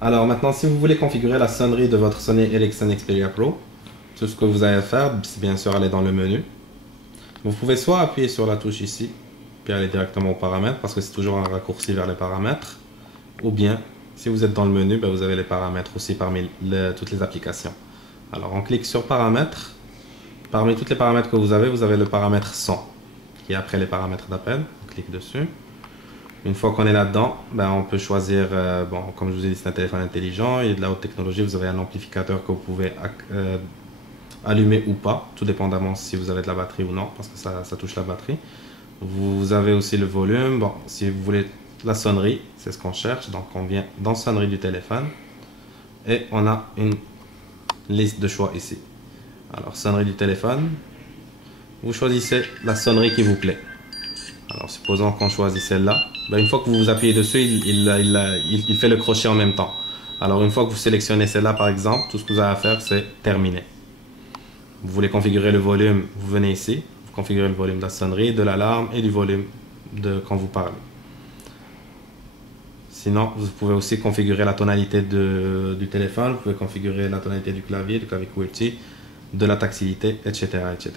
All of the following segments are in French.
Alors maintenant, si vous voulez configurer la sonnerie de votre Sony Ericsson Xperia Pro, tout ce que vous avez à faire, c'est bien sûr aller dans le menu. Vous pouvez soit appuyer sur la touche ici, puis aller directement aux paramètres, parce que c'est toujours un raccourci vers les paramètres, ou bien, si vous êtes dans le menu, ben, vous avez les paramètres aussi parmi toutes les applications. Alors on clique sur paramètres. Parmi tous les paramètres que vous avez le paramètre son, qui est après les paramètres d'appel. On clique dessus. Une fois qu'on est là-dedans, ben, on peut choisir, bon, comme je vous ai dit, c'est un téléphone intelligent, il y a de la haute technologie, vous avez un amplificateur que vous pouvez allumer ou pas, tout dépendamment si vous avez de la batterie ou non, parce que ça touche la batterie. Vous avez aussi le volume, bon, si vous voulez la sonnerie, c'est ce qu'on cherche, donc on vient dans sonnerie du téléphone, et on a une liste de choix ici. Alors, sonnerie du téléphone, vous choisissez la sonnerie qui vous plaît. Alors, supposons qu'on choisit celle-là. Ben, une fois que vous appuyez dessus, il fait le crochet en même temps. Alors, une fois que vous sélectionnez celle-là, par exemple, tout ce que vous avez à faire, c'est terminer. Vous voulez configurer le volume, vous venez ici, vous configurez le volume de la sonnerie, de l'alarme et du volume de quand vous parlez. Sinon, vous pouvez aussi configurer la tonalité du téléphone, vous pouvez configurer la tonalité du clavier QWERTY, de la tactilité, etc., etc.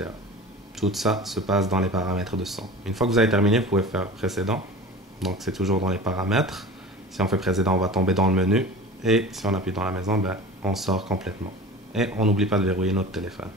Tout ça se passe dans les paramètres de son. Une fois que vous avez terminé, vous pouvez faire précédent. Donc c'est toujours dans les paramètres. Si on fait précédent, on va tomber dans le menu. Et si on appuie dans la maison, ben, on sort complètement. Et on n'oublie pas de verrouiller notre téléphone.